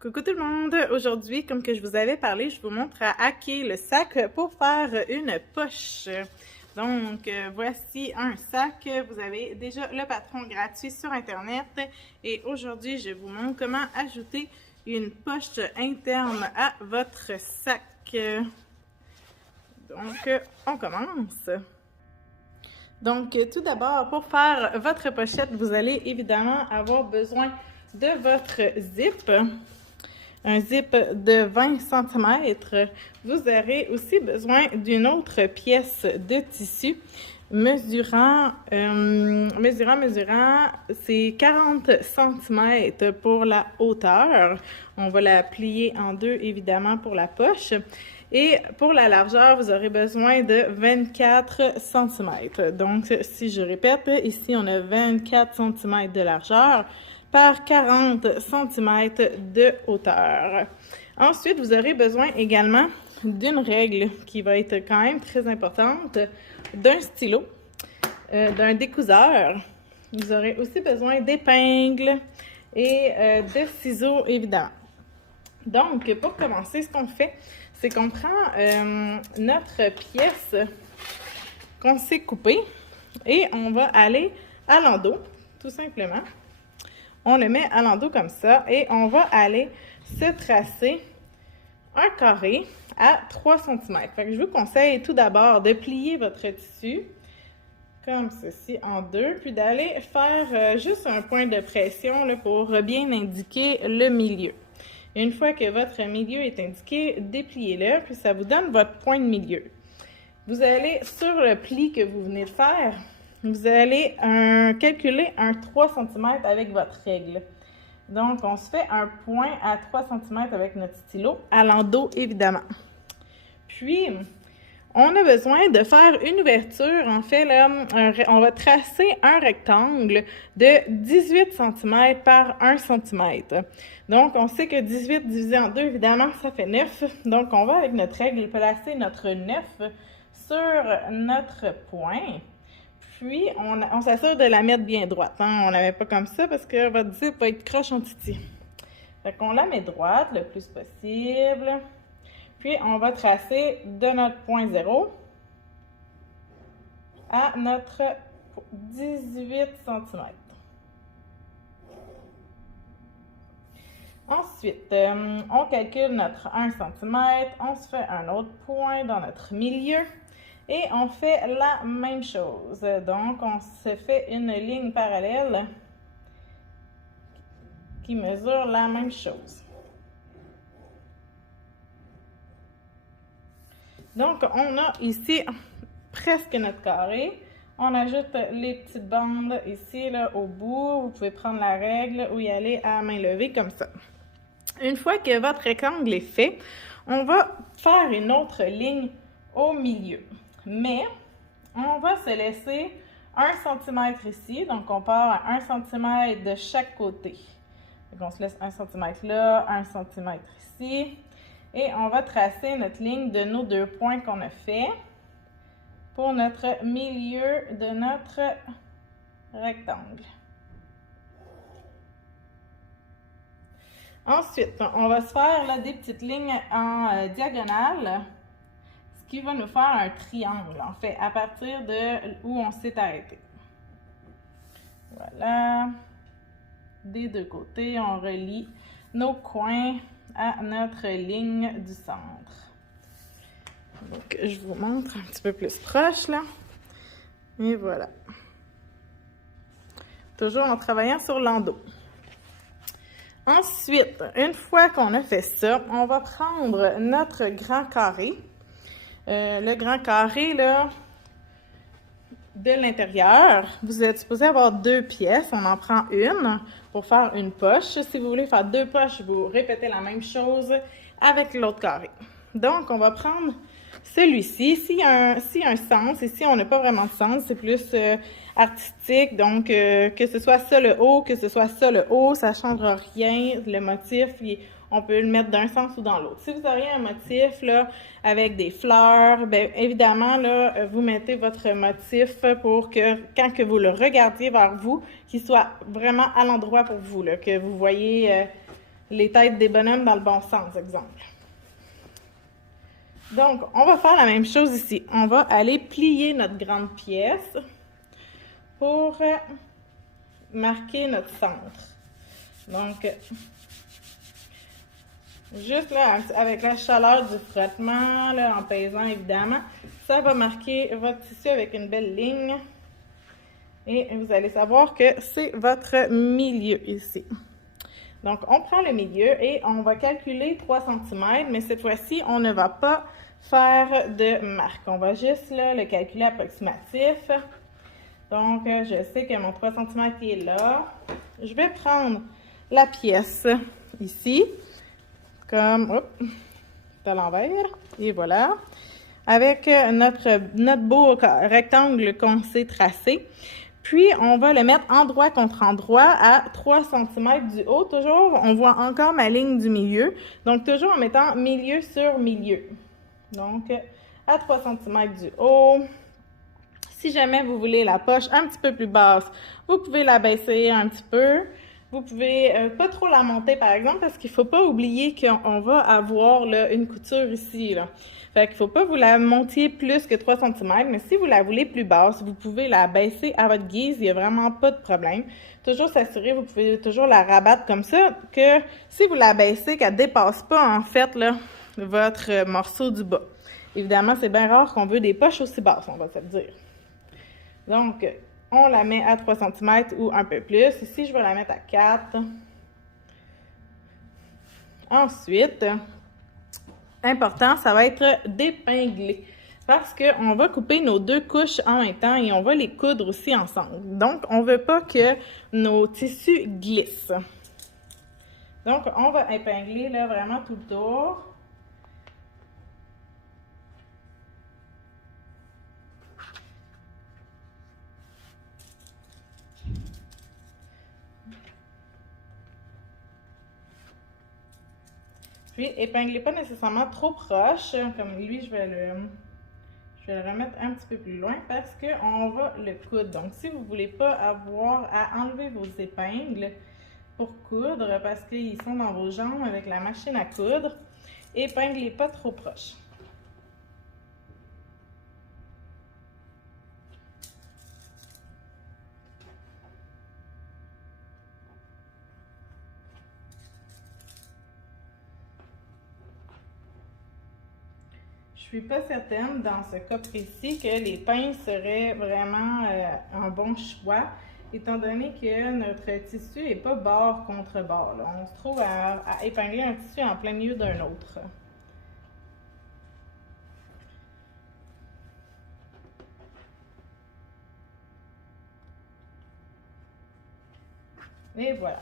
Coucou tout le monde! Aujourd'hui, comme que je vous avais parlé, je vous montre à hacker le sac pour faire une poche. Donc, voici un sac. Vous avez déjà le patron gratuit sur Internet. Et aujourd'hui, je vous montre comment ajouter une poche interne à votre sac. Donc, on commence. Donc, tout d'abord, pour faire votre pochette, vous allez évidemment avoir besoin de votre zip. Un zip de 20 cm. Vous aurez aussi besoin d'une autre pièce de tissu mesurant, c'est 40 cm pour la hauteur. On va la plier en deux, évidemment, pour la poche. Et pour la largeur, vous aurez besoin de 24 cm. Donc, si je répète, ici, on a 24 cm de largeur par 40 cm de hauteur. Ensuite, vous aurez besoin également d'une règle qui va être quand même très importante, d'un stylo, d'un découseur. Vous aurez aussi besoin d'épingles et de ciseaux, évidemment. Donc, pour commencer, ce qu'on fait, c'est qu'on prend notre pièce qu'on s'est coupée et on va aller à l'endos, tout simplement. On le met à l'endos comme ça et on va aller se tracer un carré à 3 cm. Fait que je vous conseille tout d'abord de plier votre tissu comme ceci en deux, puis d'aller faire juste un point de pression là, pour bien indiquer le milieu. Une fois que votre milieu est indiqué, dépliez-le, puis ça vous donne votre point de milieu. Vous allez sur le pli que vous venez de faire, vous allez calculer un 3 cm avec votre règle. Donc, on se fait un point à 3 cm avec notre stylo, à l'endos évidemment. Puis, on a besoin de faire une ouverture. En fait, là, on va tracer un rectangle de 18 cm par 1 cm. Donc, on sait que 18 divisé en 2, évidemment, ça fait 9. Donc, on va avec notre règle placer notre 9 sur notre point. Puis, on s'assure de la mettre bien droite. Hein? On ne la met pas comme ça parce que votre zip va être croche en titi. Fait qu'on la met droite le plus possible. Puis, on va tracer de notre point 0 à notre 18 cm. Ensuite, on calcule notre 1 cm. On se fait un autre point dans notre milieu. Et on fait la même chose. Donc, on se fait une ligne parallèle qui mesure la même chose. Donc, on a ici presque notre carré. On ajoute les petites bandes ici, là, au bout. Vous pouvez prendre la règle ou y aller à main levée comme ça. Une fois que votre rectangle est fait, on va faire une autre ligne au milieu. Mais, on va se laisser 1 cm ici. Donc, on part à 1 cm de chaque côté. Donc, on se laisse 1 cm là, 1 cm ici. Et on va tracer notre ligne de nos deux points qu'on a fait pour notre milieu de notre rectangle. Ensuite, on va se faire là, des petites lignes en diagonale, ce qui va nous faire un triangle, en fait, à partir de où on s'est arrêté. Voilà. Des deux côtés, on relie nos coins à notre ligne du centre. Donc, je vous montre un petit peu plus proche, là. Et voilà. Toujours en travaillant sur l'endos. Ensuite, une fois qu'on a fait ça, on va prendre notre grand carré. Le grand carré, là, de l'intérieur, vous êtes supposé avoir deux pièces. On en prend une pour faire une poche. Si vous voulez faire deux poches, vous répétez la même chose avec l'autre carré. Donc, on va prendre celui-ci. S'il y a un sens, ici, on n'a pas vraiment de sens. C'est plus artistique. Donc, que ce soit ça le haut, que ce soit ça le haut, ça ne changera rien. Le motif, on peut le mettre d'un sens ou dans l'autre. Si vous auriez un motif là, avec des fleurs, bien évidemment, là, vous mettez votre motif pour que quand que vous le regardiez vers vous, qu'il soit vraiment à l'endroit pour vous, là, que vous voyez les têtes des bonhommes dans le bon sens, exemple. Donc, on va faire la même chose ici. On va aller plier notre grande pièce pour marquer notre centre. Donc, juste là, avec la chaleur du frottement, là, en pesant évidemment, ça va marquer votre tissu avec une belle ligne. Et vous allez savoir que c'est votre milieu ici. Donc, on prend le milieu et on va calculer 3 cm, mais cette fois-ci, on ne va pas faire de marque. On va juste là, le calculer approximatif. Donc, je sais que mon 3 cm est là. Je vais prendre la pièce ici, comme, hop, à l'envers, et voilà. Avec notre beau rectangle qu'on s'est tracé. Puis, on va le mettre endroit contre endroit à 3 cm du haut. Toujours, on voit encore ma ligne du milieu. Donc, toujours en mettant milieu sur milieu. Donc, à 3 cm du haut. Si jamais vous voulez la poche un petit peu plus basse, vous pouvez la baisser un petit peu. Vous pouvez pas trop la monter, par exemple, parce qu'il ne faut pas oublier qu'on va avoir là, une couture ici, là. Fait qu'il ne faut pas vous la montiez plus que 3 cm, mais si vous la voulez plus basse, vous pouvez la baisser à votre guise, il n'y a vraiment pas de problème. Toujours s'assurer, vous pouvez toujours la rabattre comme ça, que si vous la baissez, qu'elle ne dépasse pas, en fait, là, votre morceau du bas. Évidemment, c'est bien rare qu'on veut des poches aussi basses, on va se le dire. Donc, on la met à 3 cm ou un peu plus. Ici, je vais la mettre à 4. Ensuite, important, ça va être d'épingler. Parce qu'on va couper nos deux couches en même temps et on va les coudre aussi ensemble. Donc, on ne veut pas que nos tissus glissent. Donc, on va épingler là vraiment tout le tour. Puis, épinglez pas nécessairement trop proche. Comme lui, je vais le remettre un petit peu plus loin parce qu'on va le coudre. Donc, si vous ne voulez pas avoir à enlever vos épingles pour coudre parce qu'ils sont dans vos jambes avec la machine à coudre, épinglez pas trop proche. Je suis pas certaine dans ce cas précis que les pinces seraient vraiment un bon choix, étant donné que notre tissu n'est pas bord contre bord. Là. On se trouve à épingler un tissu en plein milieu d'un autre. Et voilà.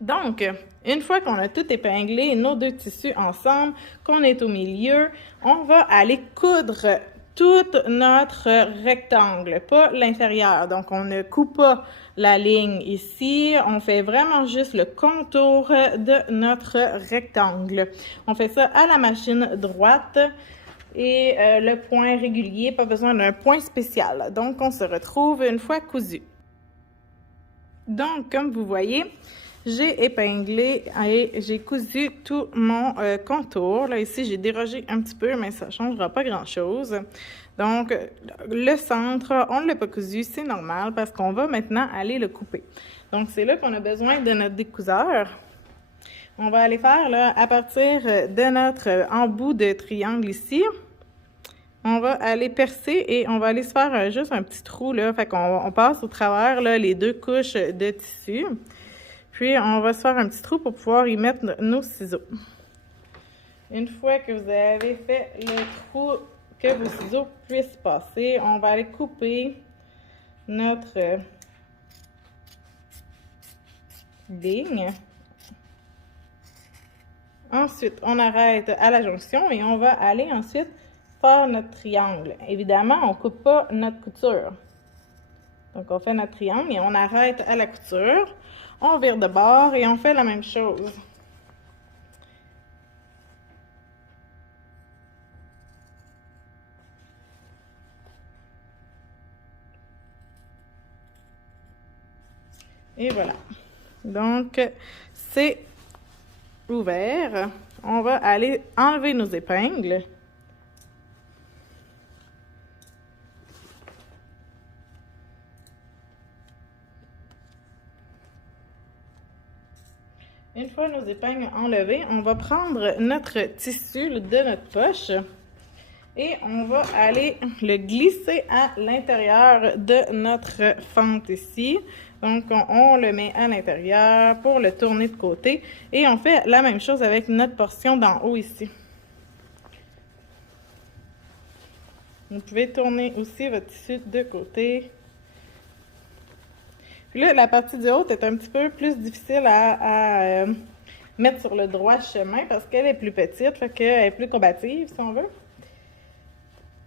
Donc, une fois qu'on a tout épinglé, nos deux tissus ensemble, qu'on est au milieu, on va aller coudre tout notre rectangle, pas l'intérieur. Donc, on ne coupe pas la ligne ici, on fait vraiment juste le contour de notre rectangle. On fait ça à la machine droite et le point régulier, pas besoin d'un point spécial. Donc, on se retrouve une fois cousu. Donc, comme vous voyez, j'ai épinglé et j'ai cousu tout mon contour. Là, ici, j'ai dérogé un petit peu, mais ça ne changera pas grand-chose. Donc, le centre, on ne l'a pas cousu, c'est normal parce qu'on va maintenant aller le couper. Donc, c'est là qu'on a besoin de notre découseur. On va aller faire, là, à partir de notre embout de triangle ici, on va aller percer et on va aller se faire juste un petit trou, là. Fait qu'on passe au travers, là, les deux couches de tissu. Puis, on va se faire un petit trou pour pouvoir y mettre nos ciseaux. Une fois que vous avez fait le trou que vos ciseaux puissent passer, on va aller couper notre ligne. Ensuite, on arrête à la jonction et on va aller ensuite faire notre triangle. Évidemment, on ne coupe pas notre couture. Donc, on fait notre triangle et on arrête à la couture. On vire de bord et on fait la même chose. Et voilà. Donc, c'est ouvert. On va aller enlever nos épingles. Une fois nos épingles enlevées, on va prendre notre tissu de notre poche et on va aller le glisser à l'intérieur de notre fente ici. Donc, on le met à l'intérieur pour le tourner de côté et on fait la même chose avec notre portion d'en haut ici. Vous pouvez tourner aussi votre tissu de côté. Puis là, la partie du haut est un petit peu plus difficile à mettre sur le droit chemin parce qu'elle est plus petite, fait qu'elle est plus combative, si on veut.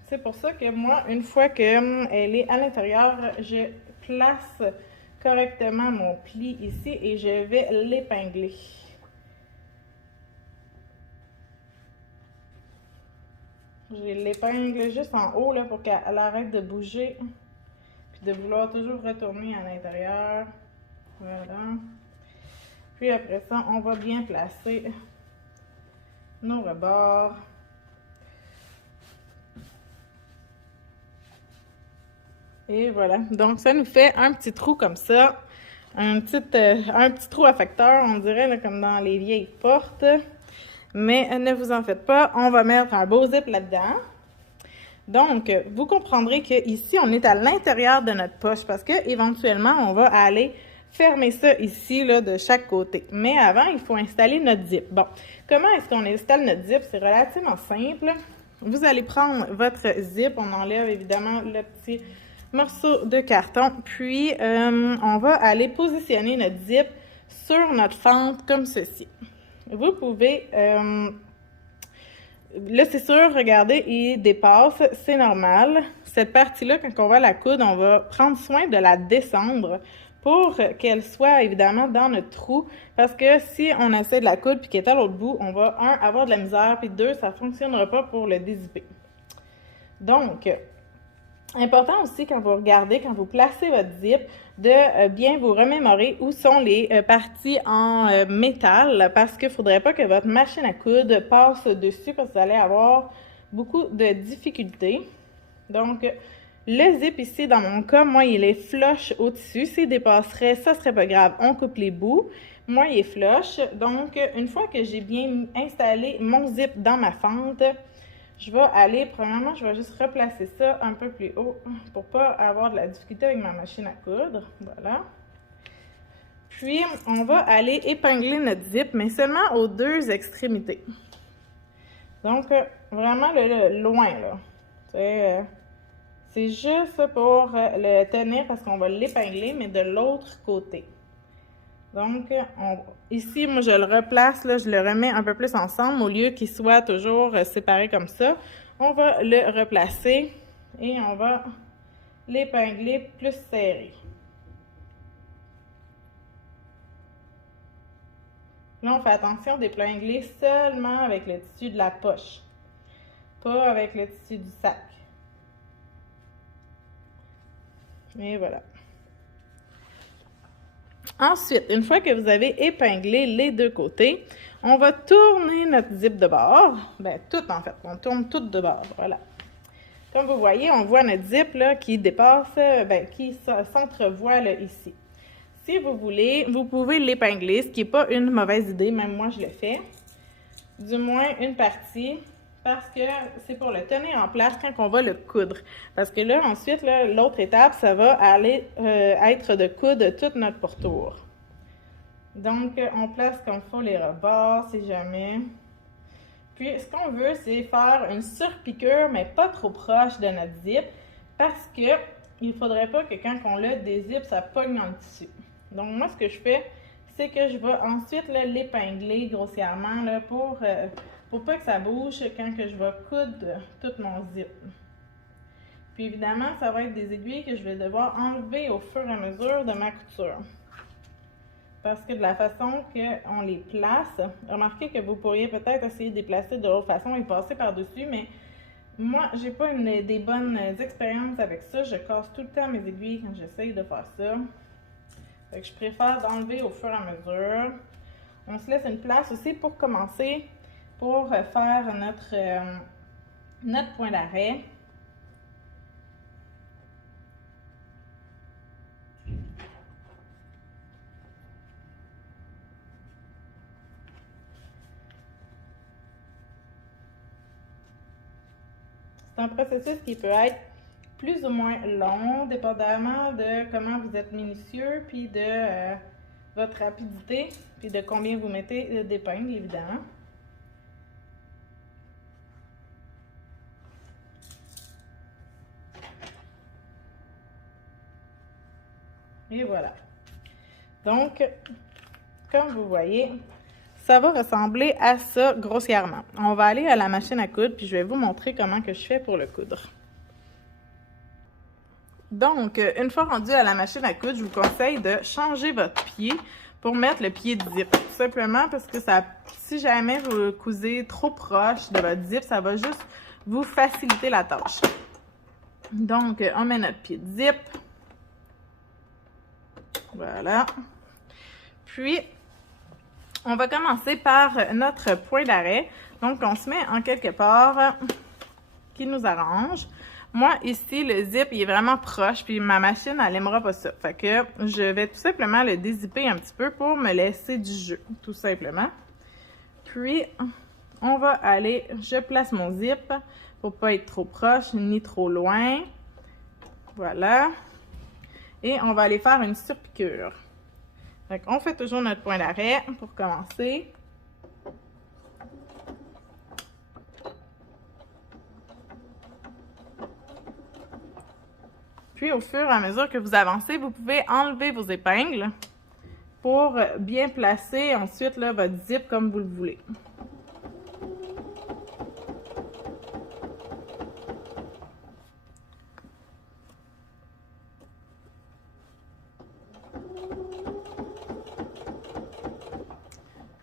C'est pour ça que moi, une fois qu'elle est à l'intérieur, je place correctement mon pli ici et je vais l'épingler. Je l'épingle juste en haut là, pour qu'elle arrête de bouger puis de vouloir toujours retourner à l'intérieur. Voilà. Puis après ça, on va bien placer nos rebords. Et voilà. Donc, ça nous fait un petit trou comme ça. Un petit trou affecteur, on dirait, là, comme dans les vieilles portes. Mais ne vous en faites pas, on va mettre un beau zip là-dedans. Donc, vous comprendrez qu'ici, on est à l'intérieur de notre poche parce qu'éventuellement, on va aller fermer ça ici, là, de chaque côté. Mais avant, il faut installer notre zip. Bon, comment est-ce qu'on installe notre zip? C'est relativement simple. Vous allez prendre votre zip, on enlève évidemment le petit morceau de carton, puis on va aller positionner notre zip sur notre fente comme ceci. Vous pouvez, là c'est sûr, regardez, il dépasse, c'est normal. Cette partie-là, quand on va la coudre, on va prendre soin de la descendre pour qu'elle soit évidemment dans notre trou, parce que si on essaie de la coudre puis qu'elle est à l'autre bout, on va, un, avoir de la misère, puis deux, ça ne fonctionnera pas pour le dézipper. Donc, important aussi quand vous regardez, quand vous placez votre zip, de bien vous remémorer où sont les parties en métal parce qu'il ne faudrait pas que votre machine à coudre passe dessus parce que vous allez avoir beaucoup de difficultés. Donc, le zip ici, dans mon cas, moi, il est flush au tissu. S'il dépasserait, ça ne serait pas grave. On coupe les bouts. Moi, il est flush. Donc, une fois que j'ai bien installé mon zip dans ma fente, je vais aller, premièrement, je vais juste replacer ça un peu plus haut pour pas avoir de la difficulté avec ma machine à coudre. Voilà. Puis, on va aller épingler notre zip, mais seulement aux deux extrémités. Donc, vraiment le loin, là. C'est juste pour le tenir parce qu'on va l'épingler, mais de l'autre côté. Donc, ici, moi, je le replace, là, je le remets un peu plus ensemble au lieu qu'il soit toujours séparé comme ça. On va le replacer et on va l'épingler plus serré. Là, on fait attention d'épingler seulement avec le tissu de la poche, pas avec le tissu du sac. Et voilà. Ensuite, une fois que vous avez épinglé les deux côtés, on va tourner notre zip de bord. Bien, tout en fait, on tourne tout de bord, voilà. Comme vous voyez, on voit notre zip là, qui dépasse, qui s'entrevoit là, ici. Si vous voulez, vous pouvez l'épingler, ce qui n'est pas une mauvaise idée, même moi je le fais. Du moins une partie, parce que c'est pour le tenir en place quand on va le coudre. Parce que là, ensuite, l'autre étape, ça va aller être de coudre tout notre pourtour. Donc, on place comme il faut les rebords, si jamais. Puis, ce qu'on veut, c'est faire une surpiqûre, mais pas trop proche de notre zip, parce que il ne faudrait pas que quand on le dézippe, ça pogne dans le tissu. Donc, moi, ce que je fais, c'est que je vais ensuite l'épingler grossièrement là, pour pas que ça bouge quand que je vais coudre tout mon zip. Puis évidemment, ça va être des aiguilles que je vais devoir enlever au fur et à mesure de ma couture. Parce que de la façon qu'on les place, remarquez que vous pourriez peut-être essayer de les placer de l'autre façon et passer par-dessus, mais moi, j'ai pas des bonnes expériences avec ça. Je casse tout le temps mes aiguilles quand j'essaye de faire ça. Fait que je préfère d'enlever au fur et à mesure. On se laisse une place aussi pour commencer, pour faire notre point d'arrêt. C'est un processus qui peut être plus ou moins long, dépendamment de comment vous êtes minutieux, puis de votre rapidité, puis de combien vous mettez d'épingles, évidemment. Et voilà. Donc, comme vous voyez, ça va ressembler à ça grossièrement. On va aller à la machine à coudre, puis je vais vous montrer comment que je fais pour le coudre. Donc, une fois rendu à la machine à coudre, je vous conseille de changer votre pied pour mettre le pied de zip. Tout simplement parce que ça, si jamais vous le cousez trop proche de votre zip, ça va juste vous faciliter la tâche. Donc, on met notre pied de zip. Voilà. Puis, on va commencer par notre point d'arrêt. Donc, on se met en quelque part qui nous arrange. Moi, ici, le zip, il est vraiment proche, puis ma machine, elle n'aimera pas ça. Fait que je vais tout simplement le dézipper un petit peu pour me laisser du jeu, tout simplement. Puis, on va aller, je place mon zip pour pas être trop proche ni trop loin. Voilà. Et on va aller faire une surpiqûre. Fait qu'on fait toujours notre point d'arrêt pour commencer. Puis, au fur et à mesure que vous avancez, vous pouvez enlever vos épingles pour bien placer ensuite là, votre zip comme vous le voulez.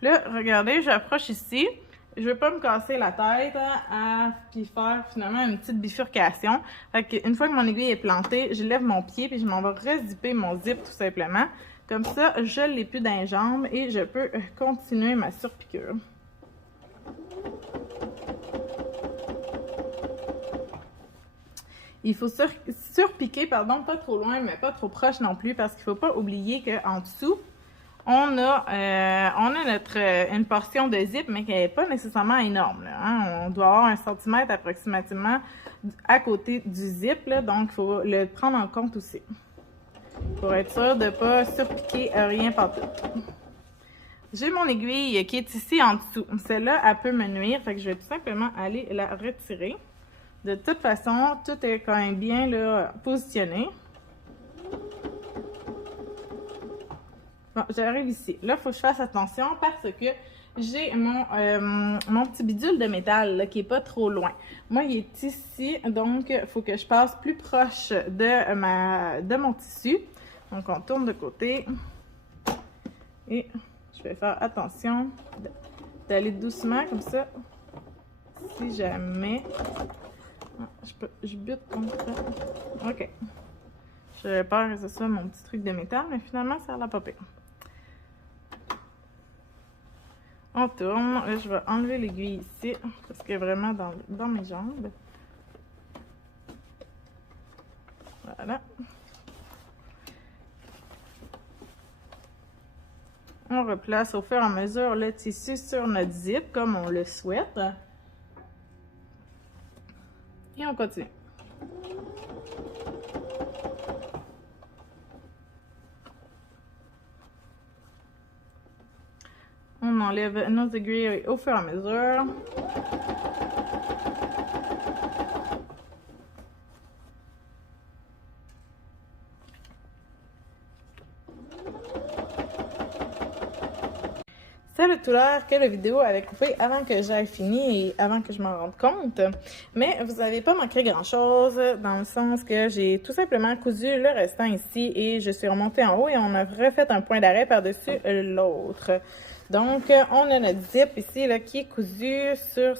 Là, regardez, j'approche ici. Je ne veux pas me casser la tête puis faire finalement une petite bifurcation. Fait qu'une fois que mon aiguille est plantée, je lève mon pied puis je m'en vais rezipper mon zip tout simplement. Comme ça, je ne l'ai plus dans les jambes et je peux continuer ma surpiqûre. Il faut surpiquer, pardon, pas trop loin, mais pas trop proche non plus, parce qu'il ne faut pas oublier qu'en dessous, on a une portion de zip, mais qui n'est pas nécessairement énorme. Là, hein? On doit avoir 1 centimètre approximativement à côté du zip, là, donc il faut le prendre en compte aussi. Pour être sûr de ne pas surpiquer rien partout. J'ai mon aiguille qui est ici en dessous. Celle-là, elle peut me nuire, fait que je vais tout simplement aller la retirer. De toute façon, tout est quand même bien là, positionné. Bon, j'arrive ici. Là, il faut que je fasse attention parce que j'ai mon petit bidule de métal là, qui n'est pas trop loin. Moi, il est ici, donc il faut que je passe plus proche de mon tissu. Donc, on tourne de côté. Et je vais faire attention d'aller doucement comme ça. Si jamais... Je bute contre ça. OK. J'avais peur que ce soit mon petit truc de métal, mais finalement, ça a l'air pas pire. On tourne. Là, je vais enlever l'aiguille ici, parce qu'elle est vraiment dans mes jambes. Voilà. On replace au fur et à mesure le tissu sur notre zip, comme on le souhaite. Et on continue. On enlève nos aiguilles au fur et à mesure. Ça a tout l'air que la vidéo avait coupé avant que j'aille fini et avant que je m'en rende compte. Mais vous n'avez pas manqué grand-chose dans le sens que j'ai tout simplement cousu le restant ici et je suis remontée en haut et on a refait un point d'arrêt par-dessus l'autre. Donc, on a notre zip ici là, qui est cousu sur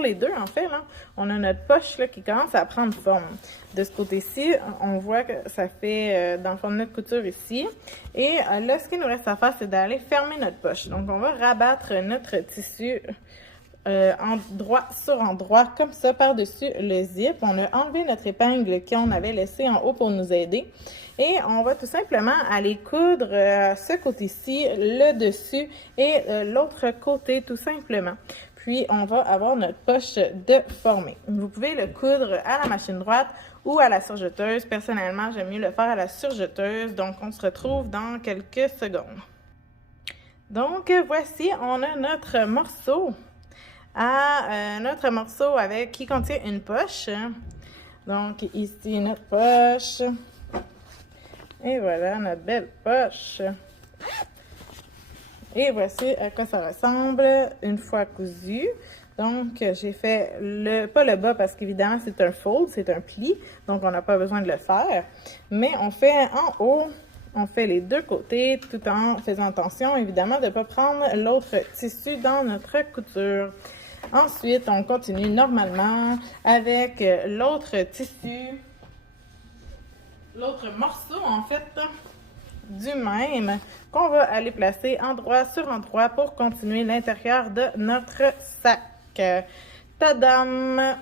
les deux, en fait. Là. On a notre poche là, qui commence à prendre forme. De ce côté-ci, on voit que ça fait dans le fond de notre couture ici. Et là, ce qu'il nous reste à faire, c'est d'aller fermer notre poche. Donc, on va rabattre notre tissu endroit sur endroit, comme ça, par-dessus le zip. On a enlevé notre épingle qu'on avait laissée en haut pour nous aider. Et on va tout simplement aller coudre ce côté-ci, le dessus et l'autre côté, tout simplement. Puis, on va avoir notre poche de formée. Vous pouvez le coudre à la machine droite ou à la surjeteuse. Personnellement, j'aime mieux le faire à la surjeteuse. Donc, on se retrouve dans quelques secondes. Donc, voici, on a notre morceau. Notre morceau qui contient une poche. Donc, ici, notre poche. Et voilà, notre belle poche. Et voici à quoi ça ressemble une fois cousu. Donc, j'ai fait pas le bas parce qu'évidemment, c'est un fold, c'est un pli. Donc, on n'a pas besoin de le faire. Mais on fait en haut, on fait les deux côtés tout en faisant attention, évidemment, de ne pas prendre l'autre tissu dans notre couture. Ensuite, on continue normalement avec l'autre tissu, l'autre morceau en fait du même qu'on va aller placer endroit sur endroit pour continuer l'intérieur de notre sac. Tadam!